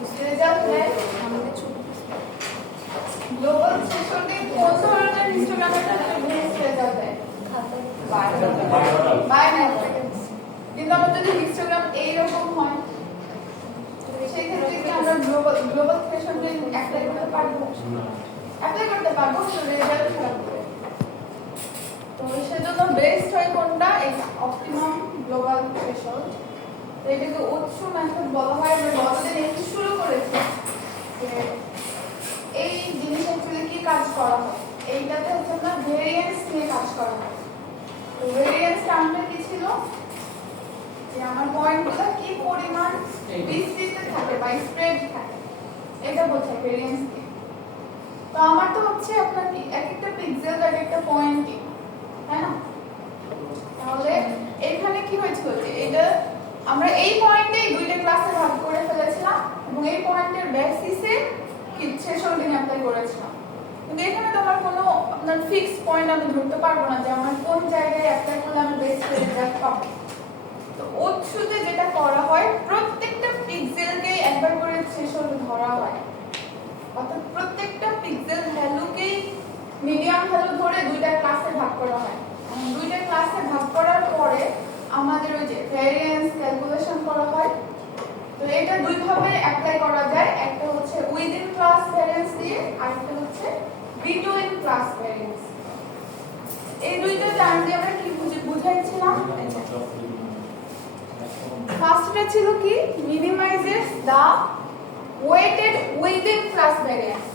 Result দেয় আমাদের ছোট গ্লোবাল থ্রেশহোল্ডে কোন ধরনের হিস্টোগ্রামের বেস্ট রেজাল্ট দেয় বায়োমেট্রিক কিন্তু আমাদের যদি হিস্টোগ্রাম এইরকম হয় সেই ক্ষেত্রে কি আমরা গ্লোবাল থ্রেশহোল্ডে অ্যাপ্লাই করতে পারবো তো রেজাল্ট খারাপ হবে তো সেজন্য বেস্ট হয় কোনটা এই অপটিমাম গ্লোবাল থ্রেশহোল্ড এটাকে উৎস মেথড বলা হয় আমরা গতদিন একটু শুরু করেছি যে এই জিনিস অ্যাকচুয়ালি কি কাজ করা হয় এইটাতে হচ্ছে না ভেরিয়েন্স নিয়ে কাজ করা হয় তো ভেরিয়েন্স টার্মটা কি ছিল যে আমার পয়েন্টগুলো কি পরিমাণ বিস্তৃত থাকে বা স্প্রেড থাকে এটা বোঝায় ভেরিয়েন্স দিয়ে তো আমার তো হচ্ছে আপনার কি এক একটা পিক্সেল এক একটা পয়েন্ট তাই না তাহলে এখানে কি হয়েছিল যে এটা আমরা এই পয়েন্টেই দুইটা ক্লাসে ভাগ করে ফেলেছিলাম এবং এই পয়েন্টের বেসিসে কি থ্রেশহোল্ডিং অ্যাপ্লাই করেছিলাম কিন্তু এখানে তো আমার কোনো আপনার ফিক্স পয়েন্ট আমি ধরতে পারবো না যে আমার কোন জায়গায় অ্যাপ্লাই করলে আমি বেস্ট রেজাল্ট পাবো তো উৎসতে যেটা করা হয় প্রত্যেকটা পিক্সেলকে একবার করে থ্রেশহোল্ড ধরা হয় অর্থাৎ প্রত্যেকটা পিক্সেল ভ্যালুকেই মিডিয়াম ভ্যালু ধরে দুইটা ক্লাসে ভাগ করা হয় দুইটা ক্লাসে ভাগ করার পরে আমাদের ওই যে ভেরিয়েন্স ক্যালকুলেশন করা হয় তো এটা দুই ভাবে অ্যাপ্লাই করা যায় একটা হচ্ছে উইদিন ক্লাস ভেরিয়েন্স দিয়ে আর একটা হচ্ছে বিটুইন ক্লাস ভেরিয়েন্স এই দুইটা টার্ম দিয়ে আমরা কি বুঝাইছিলাম ফার্স্টটা ছিল কি মিনিমাইজেস দা ওয়েটেড উইদিন ক্লাস ভেরিয়েন্স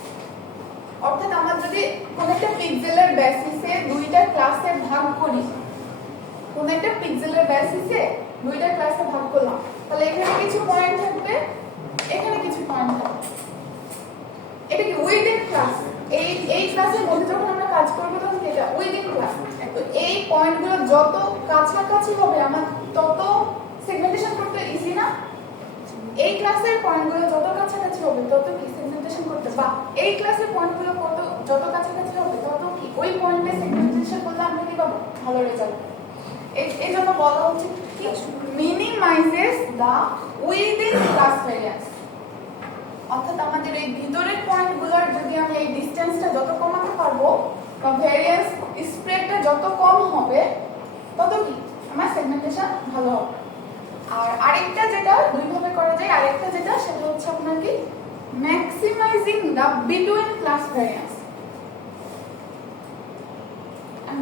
অর্থাৎ আমরা যদি কোন একটা পিক্সেলের বেসিসে দুইটা ক্লাসে ভাগ করি কোন একটা পিক্সেলের বেসিসে দুইটা ক্লাসে ভাগ করলাম তাহলে এখানে কিছু পয়েন্ট থাকবে এখানে কিছু পয়েন্ট থাকবে এটা কি উইদিন ক্লাস এই ক্লাসের মধ্যে যখন আমরা কাজ করব তখন এটা উইদিন ক্লাস তো এই পয়েন্টগুলো যত কাছাকাছি হবে আমার তত সেগমেন্টেশন করতে ইজি না এই ক্লাসের পয়েন্টগুলো যত কাছাকাছি হবে তত কি সেগমেন্টেশন করতে বা এই ক্লাসের পয়েন্টগুলো যত কাছাকাছি হবে তত কি ওই পয়েন্টে সেগমেন্টেশন করলে আমরা কি পাবো ভালো রেজাল্ট এই জন্য বলা হচ্ছে কি মিনিমাইজেস দা উইদিন ক্লাস ভেরিয়েন্স অর্থাৎ আমাদের এই ভিতরের পয়েন্টগুলোর যদি আমি এই ডিসটেন্সটা যত কমাতে পারবো বা ভেরিয়েন্স স্প্রেডটা যত কম হবে তত কি আমার সেগমেন্টেশন ভালো হবে আর আরেকটা যেটা দুই ভাবে করা যায় আরেকটা যেটা সেটা হচ্ছে আপনার কি maximising the between class variance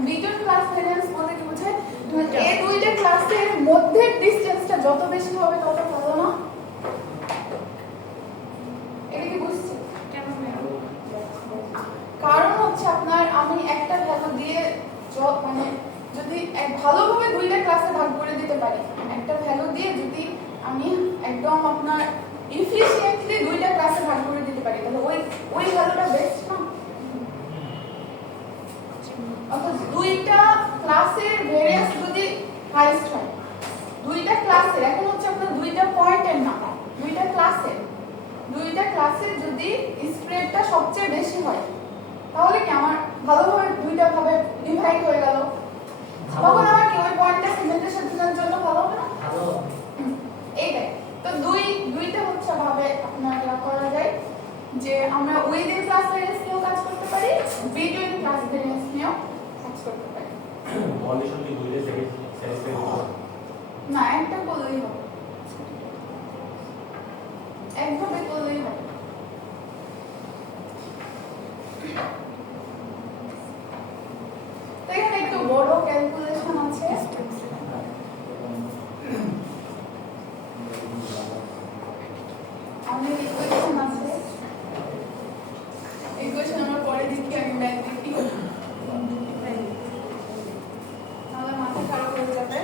between class variance বলতে কি বোঝায় এই দুইটা ক্লাসের মধ্যে ডিসটেন্সটা যত বেশি হবে তত ভালো না এটা কি বুঝছেন কারণ হচ্ছে আপনার আমি একটা ভ্যালু দিয়ে মানে যদি ভালোভাবে দুইটা ক্লাসে ভাগ করে দিতে পারি একটা ভ্যালু দিয়ে যদি আমি একদম আপনার এফিশিয়েন্টলি দুইটা ক্লাসে ভাগ করে দিতে পারি তাহলে ওই ভ্যালুটা বেস্ট না অর্থাৎ দুইটা ক্লাসের ভেরিয়েন্স যদি হাইয়েস্ট হয় দুইটা ক্লাসের এখন হচ্ছে আপনার দুইটা পয়েন্টের না দুইটা ক্লাসের যদি স্প্রেডটা সবচেয়ে বেশি হয় তাহলে কি আমার ভালোভাবে দুইটা ভাবে ডিভাইড হয়ে গেল তখন আমার কি ওই পয়েন্টটা সেগমেন্টেশনের জন্য ভালো হবে না ভালো এইটাই তো দুইটা হচ্ছে ভাবে আপনার ইয়া করা যায় যে আমরা উইদিন ক্লাস ভেরিয়েন্স নিয়েও কাজ করতে পারি বিটুইন ক্লাস ভেরিয়েন্স নিয়েও কাজ করতে পারি কন্ডিশন কি দুইটা স্যাটিসফাই হবে না একটা বললেই হবে একভাবে বললেই হবে তো এখানে একটু বড় ক্যালকুলেশন আছে অনেক ইকুয়েশন আছে ইকুয়েশন আমরা পরে দেখি আমি ব্যাক দেখি তাহলে মাথা খারাপ হয়ে যাবে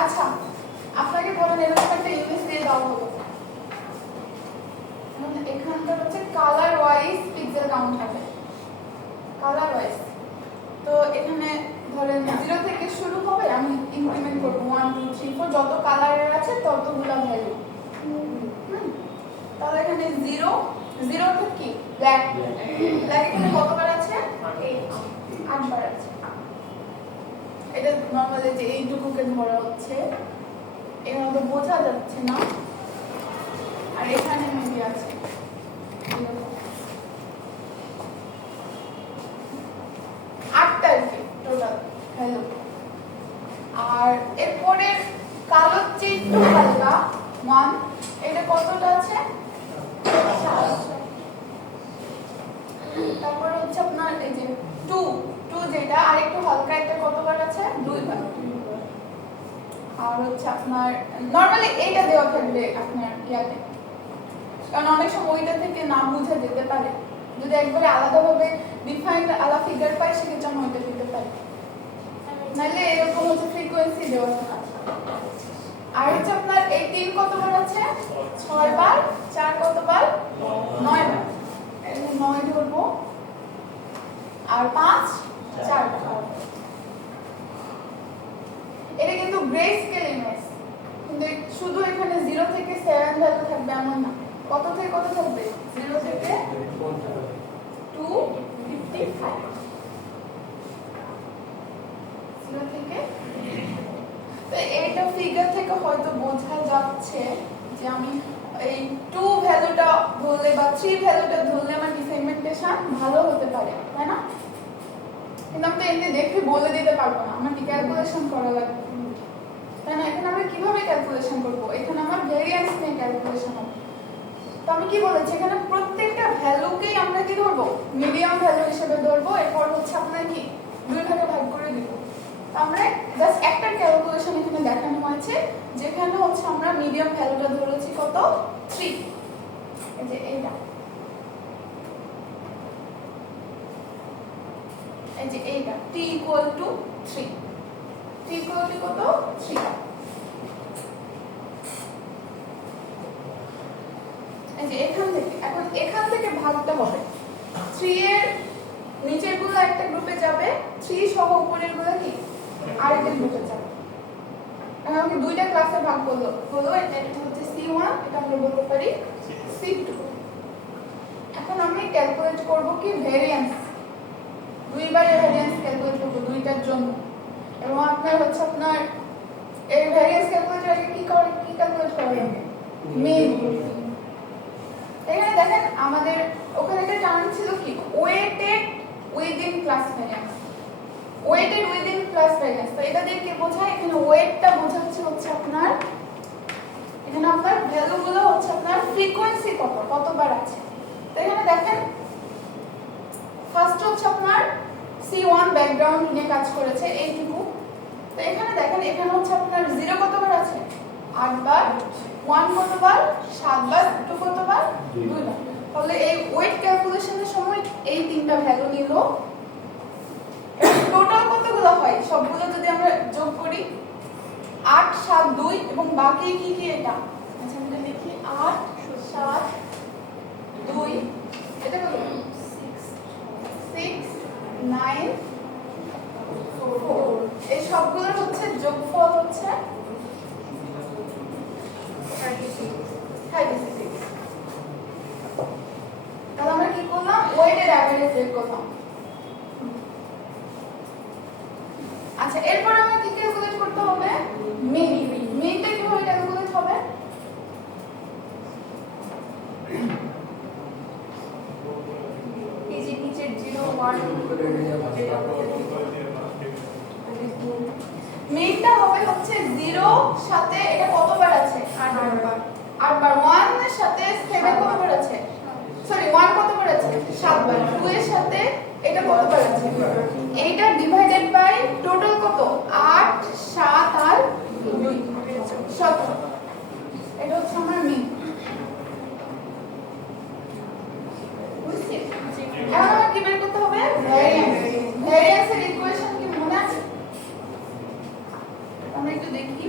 আচ্ছা আপনাকে ধরেন এরকম একটা ইউনিট দিয়ে দেওয়া হলো এখানকার হচ্ছে কালার ওয়াইজ পিক্সেল কাউন্ট হবে কালার ওয়াইজ তো এখানে ধরেন 0 থেকে শুরু হবে আমি ইনক্রিমেন্ট করব 1 2 3 4 যত কালারের আছে ততগুলো ভ্যালু তাহলে এখানে 0 থেকে কি ব্ল্যাক এখানে কতবার আছে 8 বার আছে এটা নরমালি যে এইটুকুকে ধরা হচ্ছে এর মধ্যে বোঝা যাচ্ছে না, আর এখানে মেবি আছে আটটা আর কি টোটাল ভ্যালু। আর এরপরে কালো যে একটু হালকা 1, এটা কতটা আছে? 4। তারপর হচ্ছে আপনার এই যে 2 যেটা আরেকটু হালকা, এটা কতবার আছে? 2 বার। আর হচ্ছে আপনার নরমালি এইটা দেওয়া থাকবে আপনার ইয়াতে, কারণ অনেক সময় ওইটা থেকে না বুঝে যেতে পারে। যদি একবারে আলাদাভাবে ডিফাইন্ড আলাদা ফিগার পাই সেক্ষেত্রে আমি ওইটা দিতে পারি, নাহলে এরকম হচ্ছে ফ্রিকোয়েন্সি দেওয়া থাকে। আর হচ্ছে আপনার এই 3 কতবার আছে? 6 বার। 4 কতবার? 9 বার। এই 9 ধরবো, আর 5 4 বার। এটা কিন্তু গ্রে স্কেল ইমেজ, কিন্তু শুধু এখানে 0 থেকে 7 ভ্যালু থাকবে এমন না। কত থেকে কত থাকবে? 0 থেকে 255। 0 থেকে, তো এইটা ফিগার থেকে হয়তো বোঝা যাচ্ছে যে আমি এই 2 ভ্যালুটা ধরলে বা 3 ভ্যালুটা ধরলে আমার ডিফারেন্সিয়েশন ভালো হতে পারে, তাই না? কিন্তু আমি তো এমনি দেখে বলে দিতে পারবো না, আমার কি ক্যালকুলেশন করা লাগবে, তাই না? এখানে আমরা কিভাবে ক্যালকুলেশন করব? এখানে আমার ভেরিয়েন্স নিয়ে ক্যালকুলেশন হবে। তো আমি কি বলেছি, এখানে প্রত্যেকটা ভ্যালুকেই আমরা কি ধরবো? মিডিয়াম ভ্যালু হিসেবে ধরবো। এরপর হচ্ছে আপনার কি 2 ভাগে ভাগ করে দিব। আমরা জাস্ট একটা ক্যালকুলেশন এখানে দেখানো হয়েছে, যেখানে হচ্ছে আমরা মিডিয়াম ভ্যালুটা ধরেছি কত? 3। এই যে এইটা, এই যে এইটা t equal to 3, t equal to কত? 3। এই যে এখান থেকে, এখন এখান থেকে ভাগটা হবে। 3 এর নিচের গুলো একটা গ্রুপে যাবে, 3 সহ উপরের গুলো কি আরেকটা গ্রুপে যাবে। এখন আমি দুইটা ক্লাসে ভাগ করলো, এটা হচ্ছে C1, এটা আমরা বলতে পারি C2। এখন আমি ক্যালকুলেট করব কি ভেরিয়েন্স, দুইবার ভেরিয়েন্স ক্যালকুলেট করব দুইটার জন্য। এবং আপনার হচ্ছে আপনার এই ভেরিয়েন্স ক্যালকুলেটর আগে কি ক্যালকুলেট করা যাবে? মিন। এখানে দেখেন আমাদের ওখানে একটা টার্ম ছিল কি weighted within class variance, weighted within class variance. তো এটা দিয়ে কি বোঝায়? এখানে ওয়েটটা বোঝাচ্ছে হচ্ছে আপনার, এখানে আপনার ভ্যালুগুলো হচ্ছে আপনার ফ্রিকোয়েন্সি কতবার আছে। তো এখানে দেখেন ফার্স্ট হচ্ছে আপনার C1 ব্যাকগ্রাউন্ড নিয়ে কাজ করেছে এইটুকু। তো এখানে দেখেন এখানে হচ্ছে আপনার 0 কতবার আছে? 8 বার। 1 কতবার? 7 বার। 2 কতবার? 2 বার। তাহলে এই ওয়েট ক্যালকুলেশনের সময় এই তিনটা ভ্যালু নিল। টোটাল কতগুলো হয় সবগুলো যদি আমরা যোগ করি? 8 7 2 এবং বাকি কি কি এটা? আচ্ছা আমরা লিখি 8 7 2, এটা কত? 6 9 4। এই সবগুলোর হচ্ছে যোগফল হচ্ছে 36। তাহলে আমরা কি করলাম? ওয়েটেড অ্যাভারেজ বের করলাম। আচ্ছা এরপর আমরা কি ক্যালকুলেট করতে হবে? মিন। মিনটা কিভাবে ক্যালকুলেট হবে? এই যে নিচের 0 1 মিনটা হবে হচ্ছে 0 সাথে এটা কতবার আছে? 8 বার। 8 বার। 1 এর সাথে 7 কতবার আছে? সরি 1 কতবার আছে? 7 বার। 2 এর সাথে এটা কতবার আছে? এইটা ডিভাইডেড বাই টোটাল কত? 8 7 আর 2 17। এটা হচ্ছে আমার মিন। বুঝছি? এখন আমার কি বের করতে হবে? ভ্যারিয়েন্স। ভ্যারিয়েন্সের ইকুয়েশন কি মনে আছে? আমরা একটু দেখি।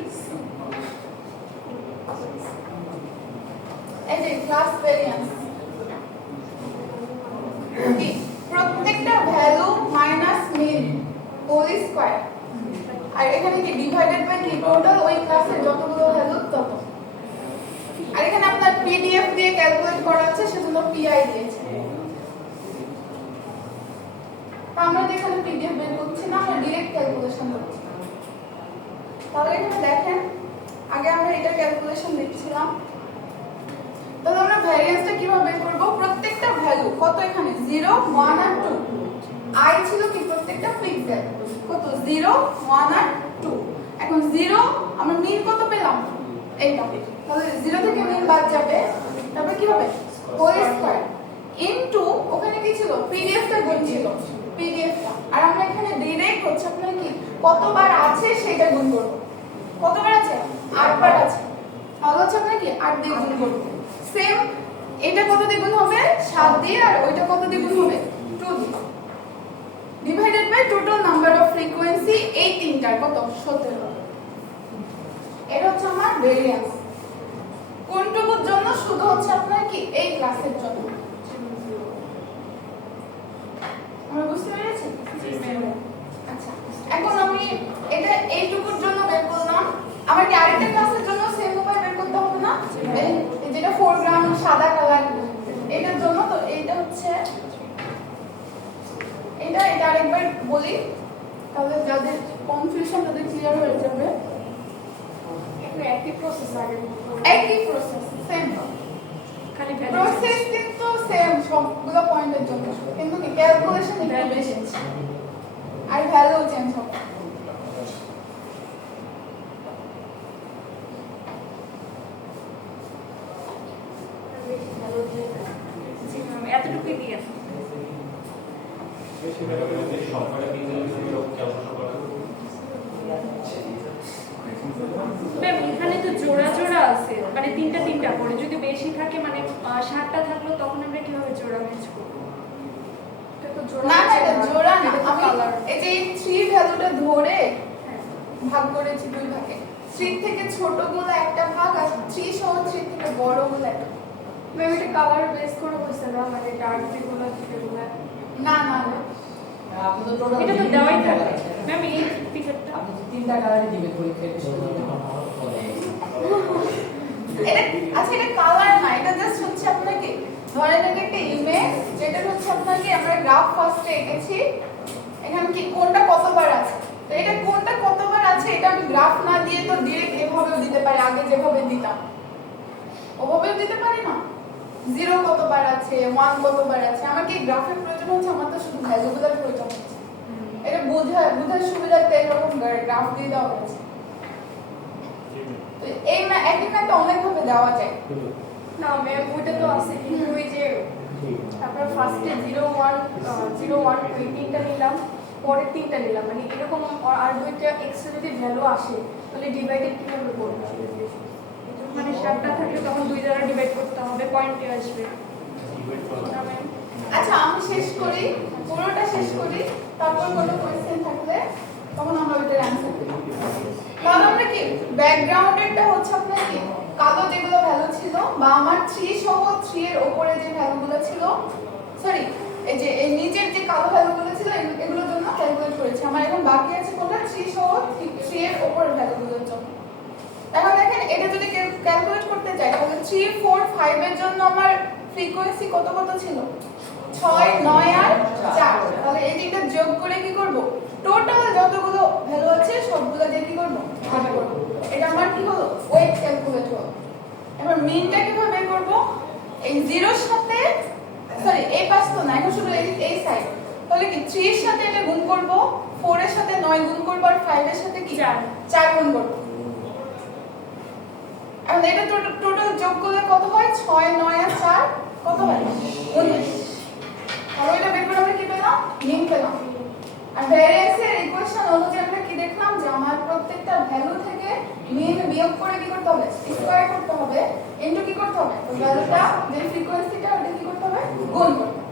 এই যে ক্লাস ভ্যারিয়েন্স কি প্রত্যেকটা ভ্যালু মাইনাস মিন হোল স্কয়ার, আর এখানে কি ডিভাইডেড বাই কি টোটাল ওই ক্লাসের যতগুলো ভ্যালু তত। আর এখানে আপনার পিডিএফ দিয়ে ক্যালকুলেট করা আছে, সেজন্য পিআই দিয়েছে। আমরা এখানে পিডিএফ বের করছি না, আমরা ডাইরেক্ট ক্যালকুলেশন করছি। তাহলে এখানে দেখেন আগে আমরা এটা ক্যালকুলেশন দেখছিলাম। তাহলে আমরা ভ্যারিয়েন্সটা কিভাবে বের করব? প্রত্যেকটা ভ্যালু কত এখানে 0 1 আর 2 i ছিল কি প্রত্যেকটা ফিক্সড ভ্যালু কত 0 1 আর 2। এখন 0 আমরা মিন কত পেলাম এইটা, তাহলে 0 থেকে মিন বাদ যাবে, তারপর কি হবে হোল স্কয়ার ইনটু ওখানে কি ছিল পিডিএফটা গুণ ছিল পিডিএফটা, আর আমরা এখানে ডাইরেক্ট হচ্ছে আপনার কি কতবার আছে সেটা গুণ করব। কতবার আছে 8 বার আছে, তাহলে হচ্ছে আপনার কি 8 দিয়ে গুণ করব। সেম এটা কত দিয়ে গুণ হবে 7 দিয়ে, আর ওইটা কত দিয়ে গুণ হবে 2 দিয়ে, divided by total number of frequency এই তিনটার কত 17। এটা হচ্ছে আমার ভেরিয়েন্স কোনটুকুর জন্য? শুধু হচ্ছে আপনার কি এই ক্লাসের জন্য। আমরা বুঝতে পেরেছি? আচ্ছা, এখন আমি এটা এইটুকুর জন্য বের করলাম, আমার কি আরেকটা ক্লাসের জন্য সেম উপায় বের করতে হবে না? এই যেটা ফোরগ্রাউন্ড সাদা কালার এটার জন্য, তো এইটা হচ্ছে এটা আরেকবার বলি তাহলে যাদের কনফিউশন তাদের ক্লিয়ার হয়ে যাবে। একই প্রসেস আগে একই প্রসেস সেম খালি প্রসেস কিন্তু সেম সবগুলো পয়েন্টের জন্য, কিন্তু কি ক্যালকুলেশন একটু বেশি আর ভ্যালু চেঞ্জ হবে। এতটুকুই দিয়ে সংখ্যাটা কি কেমন সংখ্যা? ম্যাম এখানে তো জোড়া জোড়া আছে, মানে তিনটা তিনটা করে, যদি বেশি থাকে মানে 7টা থাকলো তখন আমরা কিভাবে জোড়া ম্যাচ করব? এটা তো জোড়া না না এটা জোড়া না, এটা তো আমি কালার। এই যে 3 ভ্যালুটা ধরে হ্যাঁ ভাগ করেছি দুই ভাগে, 3 থেকে ছোটগুলো একটা ভাগ আর 3 সহ 3 থেকে বড়গুলো একটা। ম্যাম এটা কালার বেস করে বলছেন না, মানে ডার্ক যেগুলো সেগুলো না না না আপনি তো টোটাল এটা তো দেওয়াই থাকে ম্যাম। এই পিকচারটা আপনি তো তিনটা কালারই দিবেন পরীক্ষায় এটা আচ্ছা এটা কালার না, এটা জাস্ট হচ্ছে আপনাকে ধরেন এটা একটা ইমেজ যেটা হচ্ছে আপনাকে আমরা গ্রাফ ফার্স্টে এঁকেছি, এখানে কি কোনটা কতবার আছে, তো এটা কোনটা কতবার আছে এটা আমি গ্রাফ না দিয়ে তো ডাইরেক্ট এভাবেও দিতে পারি, আগে যেভাবে দিতাম ওভাবেও দিতে পারি না। 0 কতবার আছে 1 কতবার আছে, আমার কি গ্রাফের প্রয়োজন হচ্ছে? আমার তো শুধু ভ্যালুগুলোর প্রয়োজন হচ্ছে, এটা বোঝার সুবিধার্থে এরকম গ্রাফ দিয়ে দেওয়া হয়েছে। তো এই একই ম্যাথটা অনেক ভাবে দেওয়া যায়। না ম্যাম ওইটা তো আছে, কিন্তু ওই যে আমরা ফার্স্টে 0 1 0 1 ওই তিনটা নিলাম, পরে তিনটা নিলাম, মানে এরকম আর দুইটা এক্সট্রা যদি ভ্যালু আসে তাহলে ডিভাইডেড কিভাবে করব? মানে 7টা থাকলে তখন 2 দ্বারা ডিভাইড করতে হবে, পয়েন্টে আসবে না ম্যাম? আচ্ছা আমি শেষ করি, পুরোটা শেষ করি, তারপর কোনো কোশ্চেন থাকলে তখন আমরা ওইটার অ্যানসার দেব। তাহলে আমরা কি ব্যাকগ্রাউন্ডেরটা হচ্ছে আপনার কি কালো যেগুলো ভ্যালু ছিল, বা আমার 3 সহ 3 এর উপরে যে ভ্যালুগুলো ছিল, সরি এই যে এই নিচের যে কালো ভ্যালুগুলো ছিল এগুলোর জন্য ক্যালকুলেট করেছি। আমার এখন বাকি আছে কোনটা 3 সহ 3 এর উপরের ভ্যালুগুলোর জন্য। এখন দেখেন এটা যদি ক্যালকুলেট করতে চাই তাহলে 3 4 5 এর জন্য আমার ফ্রিকোয়েন্সি কত কত ছিল 6 9 আর 4, তাহলে এই তিনটা যোগ করে কি করব টোটাল যতগুলো ভ্যালু আছে সবগুলো দিয়ে কি করব ভাগ করব। এটা আমার কি হলো ওয়েট ক্যালকুলেট হলো। এবার মিনটা কিভাবে বের করব? এই 0 এর সাথে সরি এই পাশ তো না, এখন শুধু এই সাইড, তাহলে কি 3 এর সাথে এটা গুণ করব, 4 এর সাথে 9 গুণ করব, আর 5 এর সাথে কি 4 গুণ করব। এখন এটা টোটাল যোগ করলে কত হয় 6 9 আর 4 কত হয় 19। আর এটা বের করে আমরা কি পেলাম মিন পেলাম। আর ভ্যারিয়েন্সের ইকুয়েশন অনুযায়ী আমরা কি দেখলাম যে আমার প্রত্যেকটা ভ্যালু থেকে মিন বিয়োগ করে কি করতে হবে স্কয়ার করতে হবে, ইনটু কি করতে হবে ওই ভ্যালুটা যে ফ্রিকোয়েন্সিটা ওটা কি করতে হবে গুণ করতে হবে।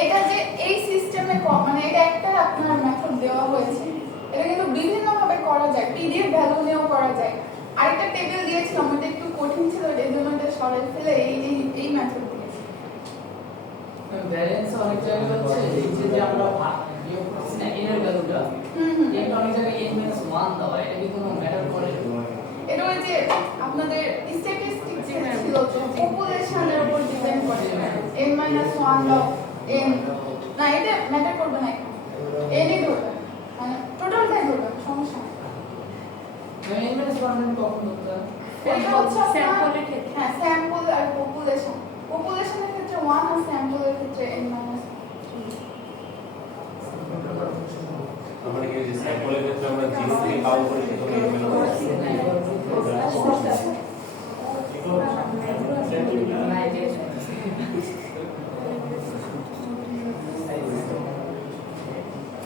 এটা যে এই সিস্টেমে মানে এটা একটা আপনার মেথড দেওয়া হয়েছে, এটা কিন্তু বিভিন্ন ভাবে করা যায়, পিডিএফ ভ্যালু নিয়েও করা যায়। আরেকটা টেবিল দিয়েছিলাম ওটা একটু কঠিন ছিল, এর জন্য এটা সরাই ফেলে এই মেথড দিয়েছি। ভ্যারিয়েন্স অনেক জায়গায় হচ্ছে এই যে আমরা বিয়োগ করছি না এর ভ্যালুটা, এটা অনেক জায়গায় n - 1 দেওয়া, এটা কি কোনো ম্যাটার করে? এটা ওই যে আপনাদের স্ট্যাটিস্টিক যে ছিল পপুলেশনের উপর ডিপেন্ড করে n - 1 দাও n, না এটা ম্যাটার করবে না, n ই ধরবে মানে টোটালটাই ধরবে সমস্যা নেই। পারবেন কখন ধরতে হবে? এটা হচ্ছে আপনার স্যাম্পলের ক্ষেত্রে। হ্যাঁ স্যাম্পল আর পপুলেশন। পপুলেশনের ক্ষেত্রে 1 আর স্যাম্পলের ক্ষেত্রে n-3। আমরা কি যে স্যাম্পলের ক্ষেত্রে আমরা জিএস থেকে কাউন্ট করে সেটাকে এমএল করে না এই যে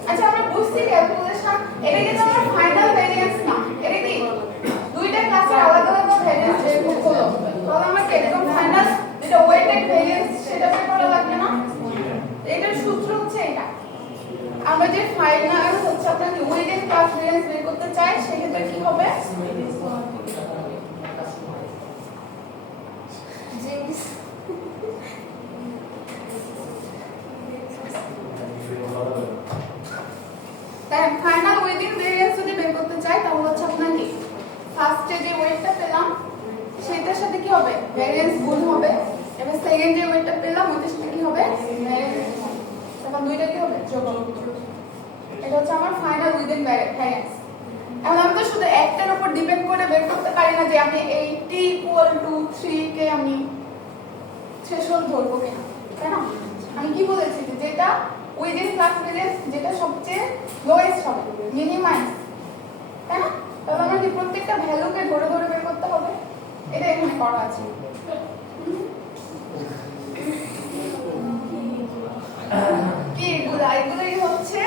আচ্ছা আমরা বুঝছি ক্যালকুলেশন এটা কিন্তু আমার ফাইনাল ভেরিয়েন্স না, এটা কি দুইটা ক্লাসের আলাদা আলাদা ভেরিয়েন্স বের হলো, তাহলে আমার কি একদম ফাইনাল যেটা ওয়েটেড ভেরিয়েন্স সেটা বের করা লাগবে না? এটার সূত্র হচ্ছে এটা, আমরা যে ফাইনাল হচ্ছে আপনার ওয়েটেড ক্লাস ভেরিয়েন্স বের করতে চাই সেক্ষেত্রে কি হবে তাই ফাইনাল ওয়েটিং ভেরিয়েন্স যদি বের করতে চাই তাহলে হচ্ছে আপনার কি ফার্স্টে যে ওয়েটটা পেলাম সেটার সাথে কি হবে ভেরিয়েন্স গুণ হবে, এবার সেকেন্ড যে ওয়েটটা পেলাম ওইটার সাথে কি হবে ভেরিয়েন্স গুণ হবে, তখন দুইটা কি হবে যোগ হবে। এটা হচ্ছে আমার ফাইনাল উইদিন ভেরিয়েন্স। এখন আমি তো শুধু একটার উপর ডিপেন্ড করে বের করতে পারি না যে আমি এই t=3 কে আমি থ্রেশহোল্ড ধরবো কিনা, তাই না? আমি কি বলেছি যে যেটা উইদিন ক্লাস ভেরিয়েন্স যেটা সবচেয়ে লোয়েস্ট হবে মিনিমাইজ, তাই না? তাহলে আমরা কি প্রত্যেকটা ভ্যালুকে ধরে ধরে বের করতে হবে, এটা এখানে করা আছে। কি এগুলাই হচ্ছে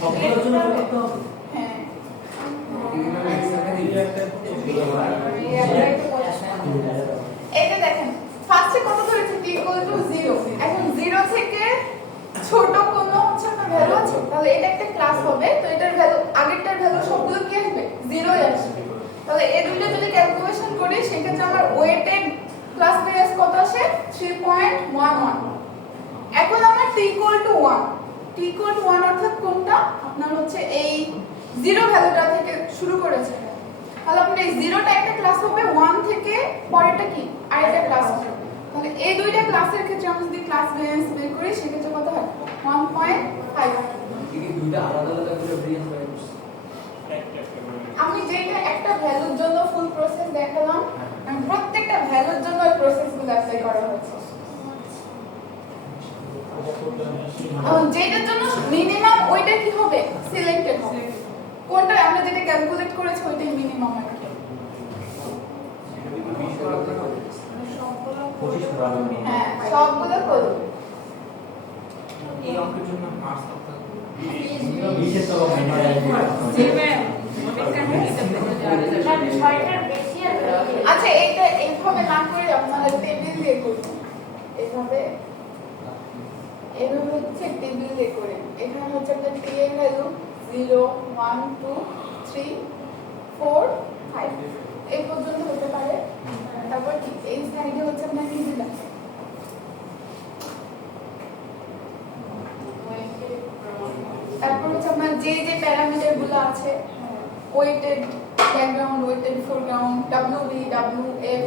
সবগুলোর জন্য করতে হবে। হ্যাঁ এটা দেখেন ফার্স্টে কত ধরেছে t=0, এখন 0 থেকে ছোট কোনো হচ্ছে একটা ভ্যালু আছে তাহলে এটা একটা ক্লাস হবে, তো এটার ভ্যালু আগেরটার ভ্যালু সবগুলো কি আসবে 0 ই আসবে, তাহলে এই দুটো যদি ক্যালকুলেশন করি সেক্ষেত্রে আমার ওয়েটেড ক্লাস ভেরিয়েন্স কত আসে 3.11। এখন আমরা t=1 অর্থাৎ কোনটা আপনার হচ্ছে এই 0 ভ্যালুটা থেকে শুরু করেছে, তাহলে আপনার এই 0টা একটা ক্লাস হবে, 1 থেকে পরেরটা কি আরেকটা ক্লাস হবে, তাহলে এই দুইটা ক্লাসের ক্ষেত্রে আমরা যদি ক্লাস ভেরিয়েন্স বের করি সেক্ষেত্রে কত হয় 1.5। কি দুইটা আলাদা আলাদা করে ভেরিয়েন্স বের করছি? আমি যেটা একটা ভ্যালুর জন্য ফুল প্রসেস দেখালাম, আমি প্রত্যেকটা ভ্যালুর জন্য ওই প্রসেসগুলো অ্যাপ্লাই করা হয়েছে। যেটার জন্য মিনিমাম ওইটা কি হবে সিলেক্টেড হবে, কোনটা আমরা যেটা ক্যালকুলেট করেছি ওইটাই মিনিমাম হবে। হ্যাঁ সবগুলো করব। এই অঙ্কের জন্য মার্কস কত? বিশেষ তো জি ম্যাম আচ্ছা এইটা এইভাবে না করে আপনারা টেবিল দিয়ে করুন, এইভাবে হচ্ছে টেবিল দিয়ে করেন। এখানে হচ্ছে আপনার t এর ভ্যালু 0 1 2 3 4 5 এই পর্যন্ত হতে পারে, তারপর কি এই সাইডে হচ্ছে আপনার কি দিলাম তারপর হচ্ছে আপনার যে যে প্যারামিটার গুলো আছে weighted background weighted foreground WB WF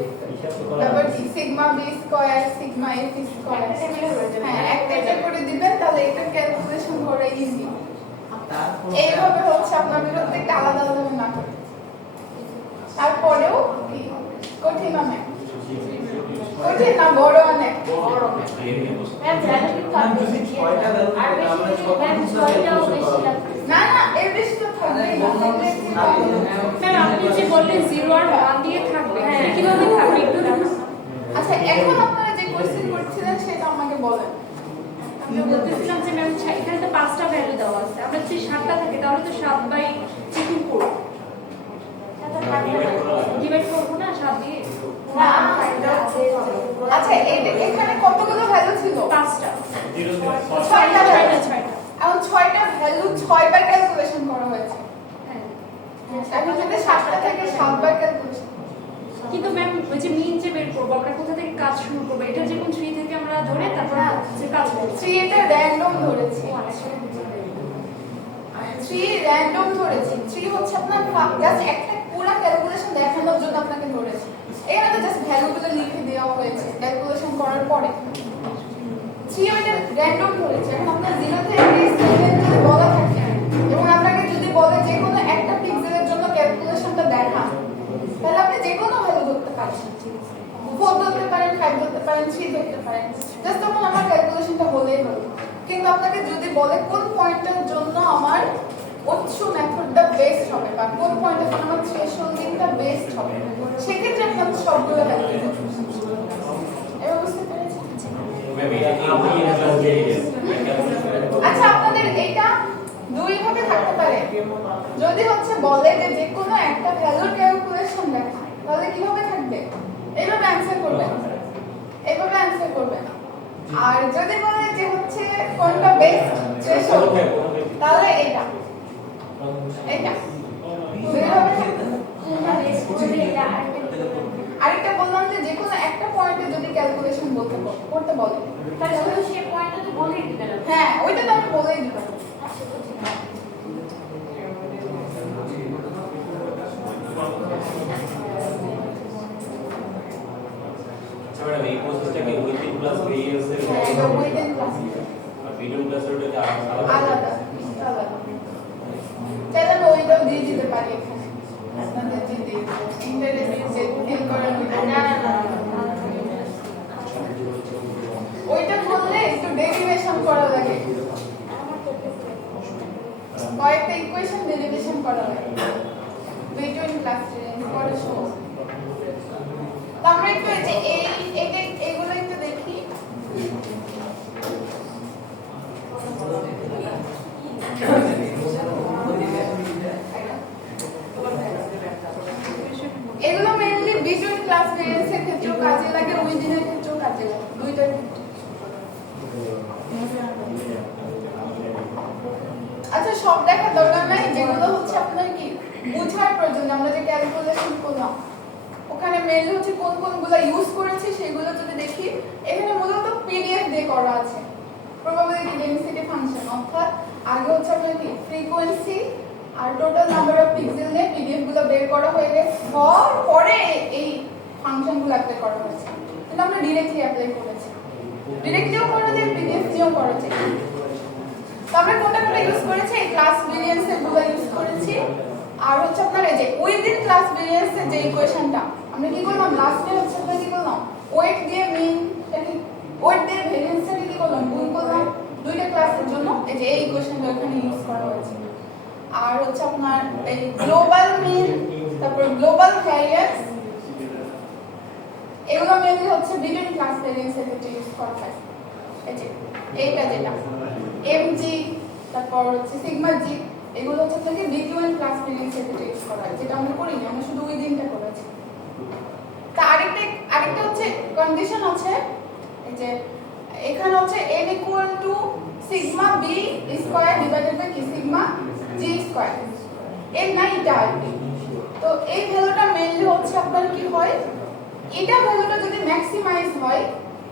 তারপর কি sigma B square sigma F square হ্যাঁ একটা একটা করে দিবেন, তাহলে এটা ক্যালকুলেশন করা ইজি। এইভাবে হচ্ছে আপনার প্রত্যেকটা আলাদা আলাদা না করে, তারপরেও কি কঠিন অনেক কঠিন না বড় অনেক না না এর বেশি তো থাকবে না। ম্যাম আপনি যে বললেন 0 আর 1 দিয়ে থাকবে, হ্যাঁ কিভাবে থাকবে একটু দেখান। আচ্ছা এখন আপনারা যে কোশ্চেন করছিলেন সেটা আমাকে বলেন। আমি বলতেছিলাম যে ম্যাম এখানে তো 5টা ভ্যালু দেওয়া আছে, আমরা যদি 7টা থাকে তাহলে তো 7/3 করব, ডিভাইড করব না 7 দিয়ে। না আচ্ছা এখানে কতগুলো ভ্যালু ছিল 5টা 6টা ভ্যালু, 6টা এখন 6টা ভ্যালু 6 বার ক্যালকুলেশন করা হয়েছে, হ্যাঁ। এখন যদি 7টা থেকে 7 বার ক্যালকুলেশন। কিন্তু ম্যাম ওই যে মিন যে বের করবো আমরা কোথা থেকে কাজ শুরু করবো, এটা যেমন 3 থেকে আমরা ধরে তারপর যে কাজ করব 3 এটা র্যান্ডম ধরেছি, 3 র্যান্ডম ধরেছি, 3 হচ্ছে আপনার জাস্ট একটা পুরো ক্যালকুলেশন দেখানোর জন্য আপনাকে ধরেছি, এখানে তো জাস্ট ভ্যালুগুলো লিখে দেওয়া হয়েছে ক্যালকুলেশন করার পরে। 3 ওইটা র্যান্ডম ধরেছে, এখন আপনার 0 থেকে 7 যদি বলা থাকে এবং আপনাকে যদি বলে যে কোনো একটা পিক্সেলের জন্য বেশি ধরতে পারেন, জাস্ট তখন আমার ক্যালকুলেশনটা হলেই হলো। কিন্তু আপনাকে যদি বলে কোন পয়েন্টের জন্য আমার উৎস মেথডটা বেস্ট হবে বা কোন পয়েন্টের জন্য আমার থ্রেশহোল্ডিংটা বেস্ট হবে, সেক্ষেত্রে আপনাকে সবগুলো লাগবে। এবার বুঝতে পেরেছেন? আচ্ছা, আপনাদের এটা দুই ভাবে থাকতে পারে। যদি হচ্ছে বলে যে যে কোনো একটা ভ্যালুর ক্যালকুলেশন দেখা, তাহলে কিভাবে থাকবে? এইভাবে অ্যানসার করবেন, এইভাবে অ্যানসার করবেন। আর যদি বলে যে হচ্ছে কোনটা বেস্ট থ্রেশহোল্ড, তাহলে এটা এটা দুইভাবে থাকবে। আরেকটা বললাম যে যে কোনো একটা পয়েন্টে যদি ক্যালকুলেশন করতে বলে, তাহলে সেই পয়েন্টটা তো বলেই দিবেন। হ্যাঁ ওইটা তো আমি বলেই দিব। আচ্ছা ম্যাডাম, এই প্রসেসটা কি উইদিন প্লাস ভেরিয়েন্স এর হ্যাঁ, এটা উইদিন ক্লাস আর বিটুইন ক্লাস ওটা আলাদা আলাদা আলাদা। তাহলে আমি ওইটাও দিয়ে দিতে পারি এখানে আপনাদের যদি ইন্টারনেটে যে হেল্প করেন। না না না, ওইটা বললে একটু ডেরিভেশন করা লাগে, কয়েকটা ইকুয়েশন ডেরিভেশন করা লাগে বিটুইন ক্লাস পড়ার সময়। তো আমরা একটু এই যে এইগুলো একটু দেখি। এগুলো মেইনলি বিটুইন ক্লাস ভেরিয়েন্সের ক্ষেত্রেও কাজে লাগে, উইদিনের ক্ষেত্রেও কাজে লাগে, দুইটার ক্ষেত্রে। আচ্ছা, সব দেখার দরকার নাই, যেগুলো হচ্ছে আপনার কি বুঝার প্রয়োজন। আমরা যে ক্যালকুলেশন করলাম ওখানে মেইনলি হচ্ছে কোন কোনগুলো ইউজ করেছি সেগুলো যদি দেখি, এখানে মূলত পিডিএফ দিয়ে করা আছে প্রবাবিলিটি ডেনসিটি ফাংশন, অর্থাৎ আগে হচ্ছে আপনার কি ফ্রিকোয়েন্সি আর টোটাল নাম্বার অফ পিক্সেল নিয়ে পিডিএফ গুলো বের করা হয়ে গেছে, পরে এই ফাংশনগুলো অ্যাপ্লাই করা হয়েছে। কিন্তু আমরা ডিরেক্টলি অ্যাপ্লাই করেছি, ডিরেক্টলিও করা যায়, পিডিএফ দিয়েও করা যায়। তো আমরা কোনটা ইউজ করেছি? এই ক্লাস ভেরিয়েন্স এর গুলো ইউজ করেছি। আর হচ্ছে আপনার এই যে উইদিন ক্লাস ভেরিয়েন্স এর যে ইকুয়েশনটা আমরা কি করলাম, লাস্টে হচ্ছে আমরা কি করলাম, ওয়েট দিয়ে মিন ওয়েট দিয়ে ভেরিয়েন্সটাকে কি করলাম, গুণ করলাম দুইটা ক্লাসের জন্য। এই যে এই ইকুয়েশনটা এখানে ইউজ করা হয়েছে। আর হচ্ছে আপনার এই গ্লোবাল মিন, তারপর গ্লোবাল ভ্যারিয়েন্স, এগুলো মেইনলি হচ্ছে বিটুইন ক্লাস ভেরিয়েন্স এর ক্ষেত্রে ইউজ করা হয়। এই যে এইটা যেটা এমজি, তারপর হচ্ছে সিগমা জি, এগুলো হচ্ছে আপনাকে বিটুইন ক্লাস ভেরিয়েন্স এর ক্ষেত্রে ইউজ করা হয়, যেটা আমরা করিনি, আমরা শুধু উইদিনটা করেছি। তা আরেকটা হচ্ছে কন্ডিশন আছে, এই যে এখানে হচ্ছে n equal to sigma B square divided by কি সিগমা জি স্কয়ার, এর না এটা আর কি। তো এই ভ্যালুটা মেইনলি হচ্ছে আপনার কি হয়, এটা ভ্যালুটা যদি ম্যাক্সিমাইজ হয়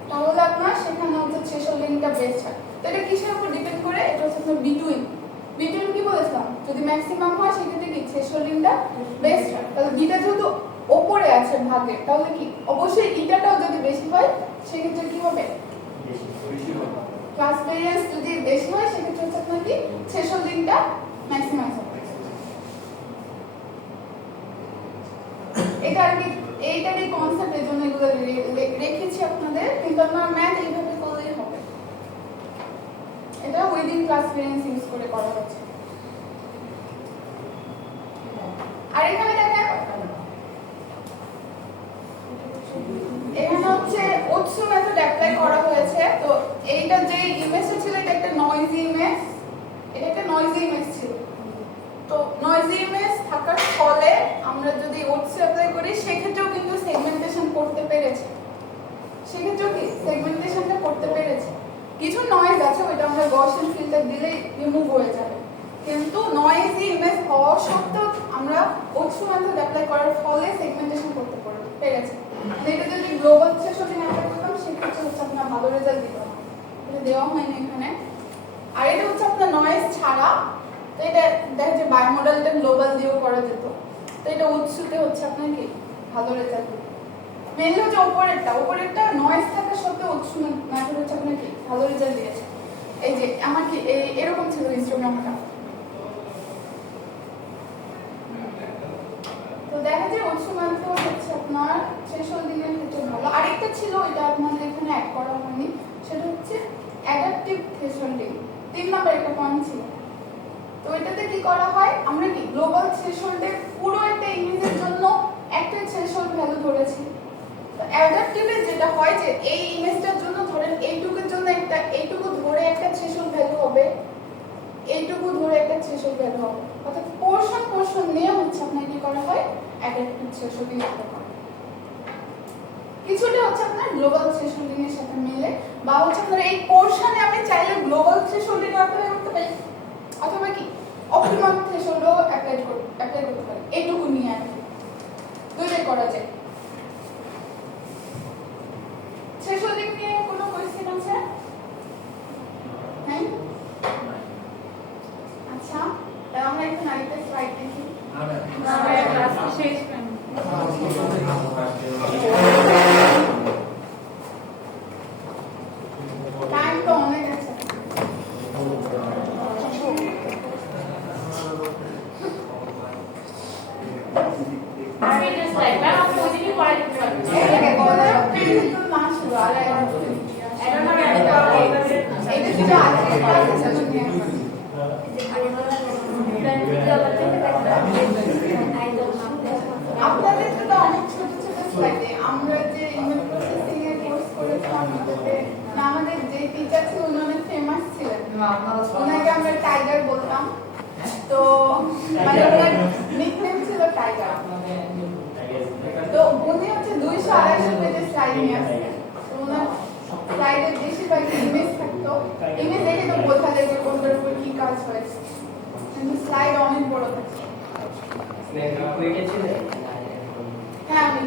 তাহলে আপনার সেখানে হচ্ছে থ্রেশহোল্ডিংটা বেস্ট হয়। তো এটা কিসের উপর ডিপেন্ড করে? এটা হচ্ছে আপনার বিটুইন কি বলেছিলাম, যদি ম্যাক্সিমাম হয় সেক্ষেত্রে কি থ্রেশহোল্ডিংটা বেস্ট হয়। তাহলে বিটা যেহেতু উপরে আছে ভাগে, তাহলে কি অবশ্যই ইটাটাও যদি বেশি হয় সেক্ষেত্রে কি হবে, ক্লাস ভেরিয়েন্স যদি বেশি হয় সেক্ষেত্রে হচ্ছে আপনার কি থ্রেশহোল্ডিংটা ম্যাক্সিমাইজ হবে। এটা আর কি এইটারই কনসেপ্ট, এর জন্য এগুলো রেখেছি আপনাদের, কিন্তু আপনার ম্যাথ এইভাবে করলেই হবে। এটা উইদিন ক্লাস ভেরিয়েন্স ইউজ করে করা হচ্ছে। আর এখানে দেখেন, এখানে হচ্ছে উৎস মেথড অ্যাপ্লাই করা হয়েছে। তো এইটা যে ইমেজটা ছিল এটা একটা নয়েজি ইমেজ, এটা একটা নয়েজি ইমেজ ছিল। তো নয়েজি ইমেজ থাকার ফলে আমরা যদি উৎস অ্যাপ্লাই করি সেক্ষেত্রেও কিন্তু সেগমেন্টেশন করতে পেরেছি, সেগমেন্টেশনটা করতে পেরেছি। কিছু নয়েজ আছে, ওইটা আমরা গসিয়ান ফিল্টার দিলে রিমুভ হয়ে যাবে, কিন্তু নয়েজি ইমেজ হওয়া সত্ত্বেও আমরা উৎস মেথড অ্যাপ্লাই করার ফলে সেগমেন্টেশন করতে পেরেছি। এটা যদি গ্লোবাল থ্রেশহোল্ডিং অ্যাপ্লাই করতাম সেক্ষেত্রে হচ্ছে আপনার ভালো রেজাল্ট দিত না, এটা দেওয়া হয়নি এখানে। আর এটা হচ্ছে আপনার নয়েজ ছাড়া, তো এটা দেখা যায় বায়োমডেলটা গ্লোবাল দিয়েও করা যেত। তো এটা উৎসতে হচ্ছে আপনার কি ভালো রেজাল্ট দিত। মেইনলি হচ্ছে উপরেরটা নয়েজ থাকা সত্ত্বেও উৎস মেথড হচ্ছে আপনার কি ভালো রেজাল্ট দিয়েছে। এই যে আমার কি এরকম ছিল হিস্টোগ্রামটা। তো দেখা যায় উৎস মেথড হচ্ছে আপনার আপনার থ্রেশহোল্ডিং এর ক্ষেত্রে ভালো। আরেকটা ছিল, এটা আপনাদের এখানে অ্যাড করা হয়নি, সেটা হচ্ছে অ্যাডাপটিভ থ্রেশহোল্ডিং। 3 নম্বর একটা পয়েন্ট ছিল। তো এটাতে কি করা হয়, আমরা কি গ্লোবাল থ্রেশহোল্ডে পুরো একটা ইমেজের জন্য একটা থ্রেশহোল্ড ভ্যালু ধরেছি। তো অ্যাডাপটিভে যেটা হয় যে এই ইমেজটার জন্য ধরেন এইটুকুর জন্য একটা, এইটুকু ধরে একটা থ্রেশহোল্ড ভ্যালু হবে, এইটুকু ধরে একটা থ্রেশহোল্ড ভ্যালু হবে, অর্থাৎ পোরশন নিয়ে হচ্ছে আপনার কি করা হয়, অ্যাডাপটিভ থ্রেশহোল্ডিং করতে হয়। কিছুটা হচ্ছে আপনার গ্লোবাল থ্রেশহোল্ডিং এর সাথে মিলে, বা হচ্ছে আপনার এই পোরশনে আপনি চাইলে গ্লোবাল থ্রেশহোল্ডিং অ্যাপ্লাই করতে পারেন, অথবা কি অপটিমাম থ্রেশহোল্ডও অ্যাপ্লাই করতে পারেন, এইটুকু নিয়ে আর কি দুইটাই করা যায়। থ্রেশহোল্ডিং নিয়ে কোনো কোয়েশ্চেন আছে? হ্যাঁ, আচ্ছা, তাহলে আমরা একটু আরেকটা স্লাইড দেখি। শেষ টাইম তো অনেক আছে। আমি জাস্ট লাইক ম্যাম আপনি ওই দিনই পড়াই দিতে পারবেন। এটাকে বলে প্রিন্সিপাল না শুরু আর এখন আমি আমি তো এটা যেটা আছে সেটা নিয়ে আপনাদের তো অনেক ছোট ছোট স্লাইডে আমরা যে ইমেল প্রসেসিং এর কোর্স করেছিলাম, আমাদের যে টিচার ছিল উনি অনেক ফেমাস ছিলেন, ওনাকে আমরা টাইগার বলতাম। তো মানে ওনার নিকনেম ছিল টাইগার। তো উনি হচ্ছে 200-250 পেজের স্লাইড নিয়ে আসতেন। তো ওনার স্লাইডের বেশিরভাগ ইমেজ থাকতো, ইমেজ দেখে তো বোঝা যায় যে কোনটার উপর কি কাজ হয়েছে, কিন্তু স্লাইড অনেক বড় থাকে। হ্যাঁ আমি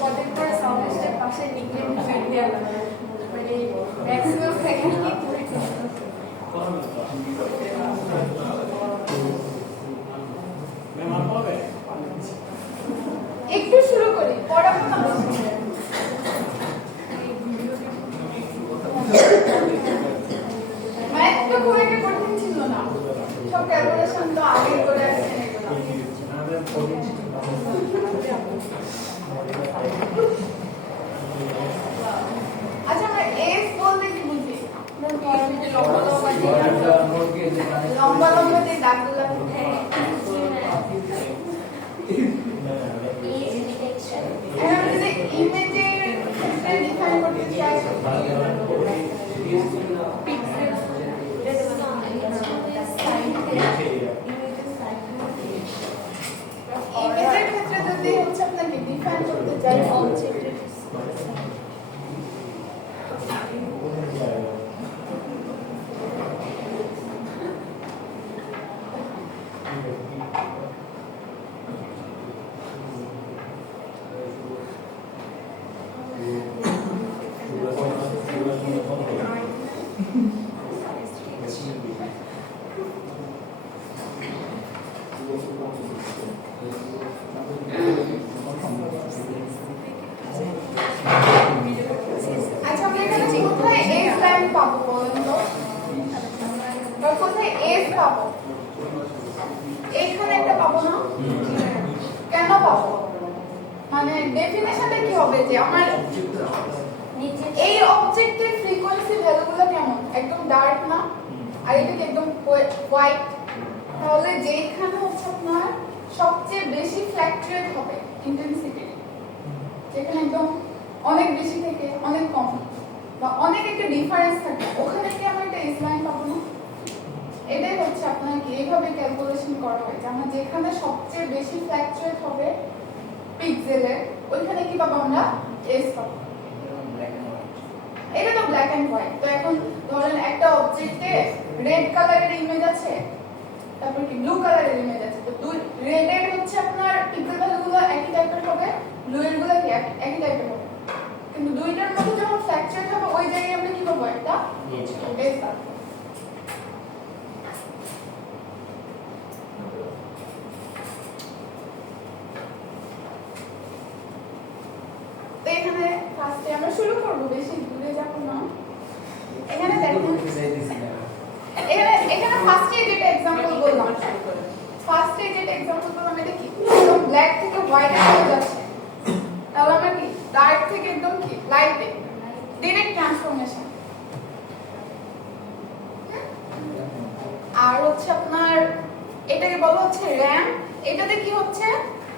কদিন পরে সাউন্ডের পাশে নিকনেম ফিট দেওয়া লাগে, মানে ম্যাক্সিমাম ফ্যাকাল্টি করে একটু শুরু করি, পড়াবো না। ম্যাথ তো খুব একটা কঠিন ছিল না, সব ক্যালকুলেশন তো আগে করে আসছেন এগুলো। আচ্ছা, আমরা এস বলতে কি বুঝি? লম্বা লম্বা যে দাগগুলো থাকে, এখন যদি ইমেজের ক্ষেত্রে ডিফাইন করতে চাই, ইমেজের ক্ষেত্রে যদি হচ্ছে আপনাকে ডিফাইন করতে চাই অবজেক্টের মানে ডেফিনেশনটা কি হবে যে আমার এই অবজেক্টের ফ্রিকোয়েন্সি ভ্যালুগুলো কেমন, একদম ডার্ক না, আর এটা কি একদম হোয়াইট, তাহলে যেখানে হচ্ছে আপনার সবচেয়ে বেশি ফ্ল্যাকচুয়েট হবে ইন্টেন্সিটি, যেখানে একদম অনেক বেশি থেকে অনেক কম বা অনেক একটা ডিফারেন্স থাকে, ওখানে কি আমরা একটা এজ লাইন পাবো না? এটাই হচ্ছে আপনার কি এইভাবে ক্যালকুলেশন করা হয় যে আমরা যেখানে সবচেয়ে বেশি ফ্ল্যাকচুয়েট হবে পিক্সেলে, ওইখানে কি পাবো আমরা? এস পাবো। এটা তো ব্ল্যাক এন্ড হোয়াইট। তো এখন ধরেন একটা অবজেক্টে রেড কালারের ইমেজ আছে, তারপর কি ব্লু কালারের ইমেজ আছে, তো দুই রেড এর হচ্ছে আপনার পিক্সেল ভ্যালুগুলো একই টাইপের হবে, ব্লু এর গুলো কি একই টাইপের হবে, কিন্তু দুইটার মধ্যে যখন ফ্ল্যাকচুয়েট হবে ওই জায়গায় আমরা কি পাবো? একটা এস পাবো। এখানে ফার্স্টে আমরা শুরু করব, বেশি দূরে যাব না। এখানে দেখুন, এখানে ফার্স্টে যেটা एग्जांपल বললাম, ফার্স্টে যেটা एग्जांपल বললাম এটা কি, একদম ব্ল্যাক থেকে হোয়াইটে চলে যাচ্ছে, তাহলে আমরা কি ডার্ক থেকে একদম কি লাইটে, ডাইরেক্ট ট্রান্সফরমেশন। আর হচ্ছে আপনার এটাকে বলা হচ্ছে র্যাম, এটাতে কি হচ্ছে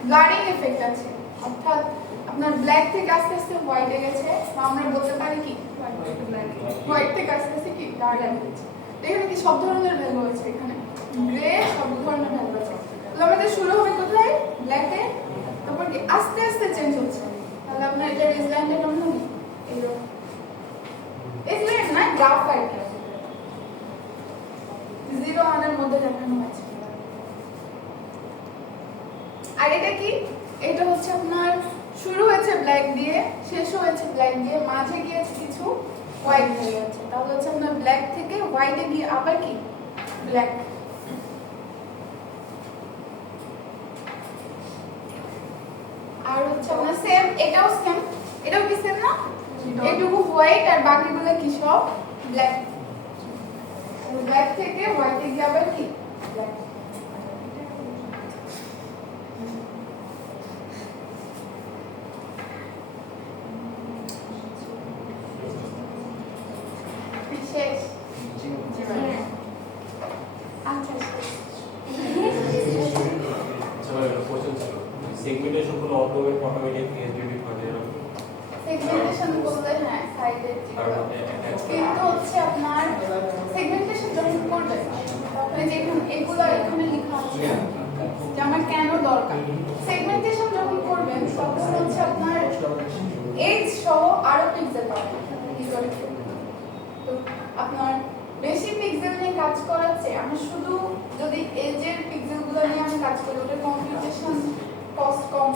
ব্লারিং এফেক্ট আছে, অর্থাৎ আপনার ব্ল্যাক থেকে আস্তে আস্তে হোয়াইটে গেছে, বা আমরা বলতে পারি কি হোয়াইট থেকে আস্তে আস্তে কি ডার্ক হচ্ছে। এখানে কি সব ধরনের ভ্যালু আছে, এখানে গ্রে সব ধরনের ভ্যালু আছে। তাহলে আমাদের শুরু হবে কোথায়, ব্ল্যাকে, তারপর কি আস্তে আস্তে চেঞ্জ হচ্ছে। তাহলে আপনার এটা রেজল্যান্টের নাম কি এইরকম, এজল্যান্ট না গ্রাফাইট, 0 এর মধ্যে দেখানো আছে। আর এটা কি, এটা হচ্ছে আপনার শুরু হয়েছে ব্ল্যাক দিয়ে, শেষ হয়েছে ব্ল্যাক দিয়ে, মাঝে গিয়েছে কিছু হোয়াইট হয়ে গেছে, তাহলে হচ্ছে আপনার ব্ল্যাক থেকে হোয়াইটে গিয়ে আবার কি ব্ল্যাক। আর হচ্ছে আপনার সেম, এটাও সেম, এটাও কি সেম না, এটুকু হোয়াইট আর বাকিগুলো কি সব ব্ল্যাক, ব্ল্যাক থেকে হোয়াইটে গিয়ে আবার কি ব্ল্যাক। শেষ, আচ্ছা কোশ্চেন ছিল সেগমেন্টেশন হলো অটোমেটিক এসডিডি করে এরকম সেগমেন্টেশন বলতে হ্যাঁ সাইডে কিন্তু হচ্ছে আপনার সেগমেন্টেশন যখন করবেন তখন যেখানে এগুলো এখানে লেখা আছে যে আমার কেন দরকার, সেগমেন্টেশন যখন করবেন তখন হচ্ছে আপনার এজ সহ আরো পিক্সেল পাবেন। কি করে তো আপনার বেশি পিক্সেল নিয়ে কাজ করাচ্ছে, আমি শুধু যদি এজের পিক্সেলগুলো নিয়ে আমি কাজ করি ওটা কম্পিউটেশন কস্ট কম,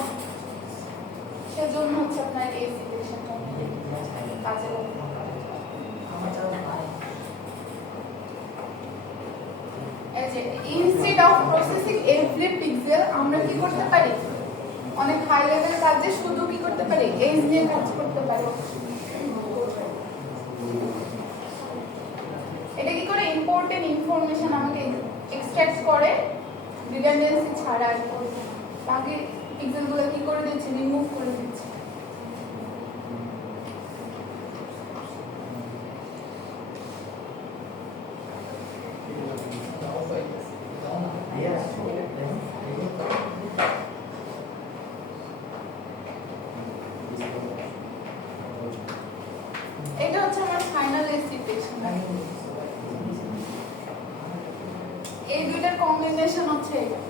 সেজন্য হচ্ছে আপনার এজ ডিটেকশন কাজে লাগে। এই যে instead of processing every pixel আমরা কি করতে পারি, অনেক হাই লেভেল কাজে শুধু কি করতে পারি এজ নিয়ে কাজ করতে পারি। এটা কি করে ইম্পর্টেন্ট ইনফরমেশন আমাকে এক্সট্রাক্ট করে রিডান্ডেন্সি ছাড়া, বাকি পিক্সেলগুলো কি করে দিচ্ছে রিমুভ করে দিচ্ছে। এটা হচ্ছে আমার ফাইনাল এজ ডিটেকশন, এই দুইটার কম্বিনেশন হচ্ছে এটা।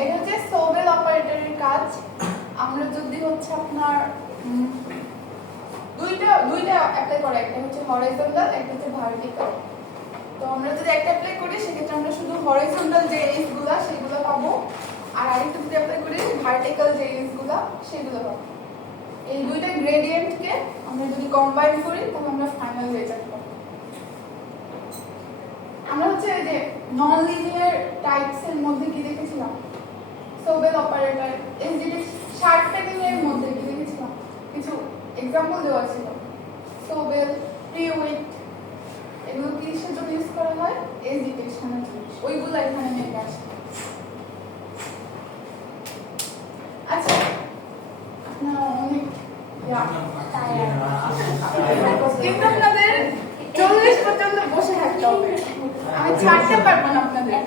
এটা হচ্ছে সোবেল অপারেটরের কাজ। আমরা যদি হচ্ছে আপনার দুইটা অ্যাপ্লাই করা, একটা হচ্ছে হরাইজন্টাল, একটা হচ্ছে ভার্টিক্যাল। তো আমরা যদি একটা অ্যাপ্লাই করি সেক্ষেত্রে আমরা শুধু হরাইজন্টাল যে এজগুলো সেগুলো পাবো, আর আরেকটা যদি অ্যাপ্লাই করি ভার্টিক্যাল যে এজগুলো সেগুলো পাবো। এই দুইটা গ্রেডিয়েন্টকে আমরা যদি কম্বাইন করি তাহলে আমরা ফাইনাল রেজাল্ট পাবো। আমরা হচ্ছে যে নন লিনিয়ার টাইপস এর মধ্যে কি দেখেছিলাম, সোবেল অপারেটর, এসডিডি শার্ট প্যাকিং এর মধ্যে কি দেখেছিলাম, কিছু एग्जांपल দেওয়া ছিল। সোবেল, প্রিউইট, এগুলো কিসের জন্য ইউজ করা হয়, এজ ডিটেকশনের জন্য, ওইগুলো এখানে নেমে আসে। আচ্ছা আপনারা অনেক কিন্তু আপনাদের 40 পর্যন্ত বসে থাকতে হবে, আমি ছাড়তে পারবো না আপনাদের।